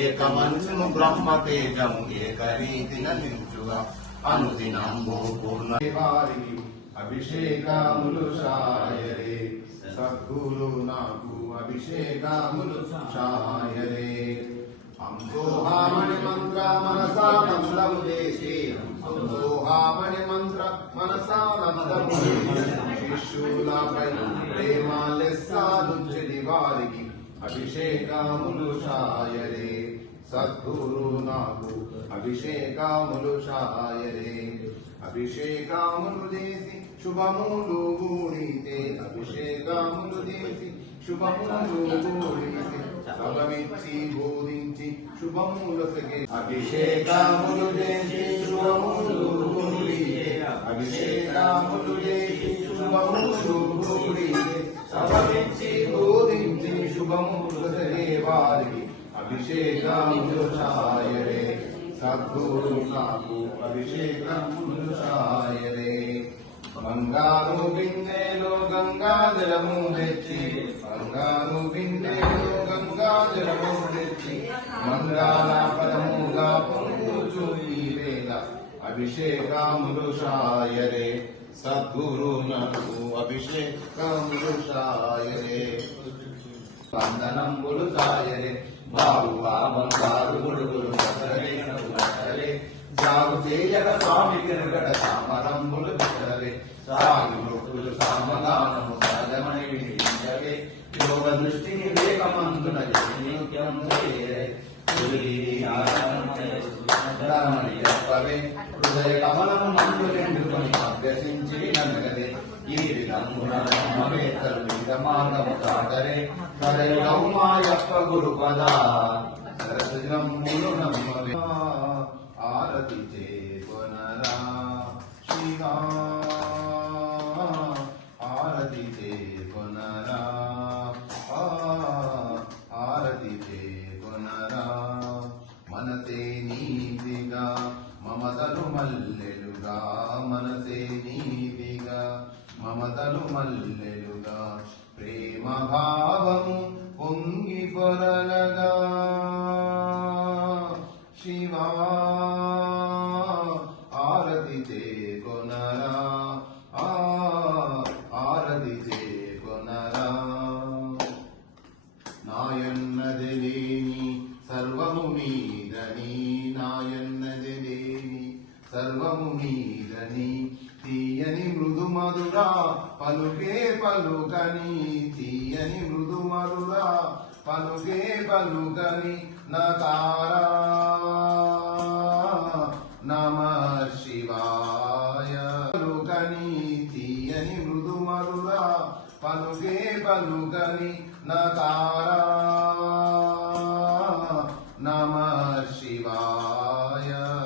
ఏకమంచును బ్రహ్మ తేజము ఏకరీతిన నిలుచుగా అనుదినంబు పూర్ణ వారికి అభిషేకములు శాయరే సద్గురు నాకు అభిషేకములు శాయరే హంసోహామణి మంత్ర మనసానందము చేసి హంసోహామణి మంత్ర మనసానందము శిష్యులపై ప్రేమాలెస్సాలుంచని వారికి అభిషేకములు శాయరే సద్గురు నాకు అభిషేకములు శాయరే అభిషేకములు చేసి శుభములు గూడితే అభిషేకములు చేసి శుభములు గూడితే సభమిచ్చి బోధించి శుభములకే అభిషేకములు చేసి శుభములు గూడితే అభిషేకములు చేసి శుభములు గూడితే సభమిచ్చి బోధించి శుభములకే వారికి అభిషేకములు శాయరే సద్గురు నాకు అభిషేకములు శాయరే బంగారు బిందెలో గంగాజలము తెచ్చి బంగారు బిందెలో గంగాజలము తెచ్చి మంగాళ పదముగా పొందుచు ఈ వేళ అభిషేకములు శాయరే సద్గురు నాకు అభిషేకములు శాయరే వందనంబులు శాయరే బాబువా బంగారు గొడుగులు బసరే జాగు చేయక స్వామి తిరగడ సామరంబులు బిడ్డలే సాగి నొప్పులు సామగానము సహజమని వినిపించవే యోగ దృష్టిని వివేకమందున నిత్యం చెప్పవే హృదయ కమలము నందు నిండుకొని అభ్యసించి నన్నగదే ఈ విధమున బ్రహ్మవేత్తలు వివిధ మార్గము దాటరే హరయుడౌమాయప్ప గురుపద సరసజమ్ములు నమ్మవే ఆరతి చేకొనరా శివా ఆరతి చేకొనరా ఆరతి చేకొనరా మనసే నీతిగా మమతలు మల్లెలుగా మనసే నీతిగా మమతలు మల్లెలుగా ప్రేమ భావము పొంగి పొరలగా శివా ఆరతి చేకొనరా ఆరతి చేకొనరా నాయన్నది లేని సర్వము మీదని నాయన్నది లేని సర్వము మీదని తీయని మృదు మధురా పలుకే పలుకని తీయని మృదు మధురా పలుకే పలుకని నకారా నమః శివాయ పలుకని తీయని మృదు మధురా పలుకే పలుకని నకారా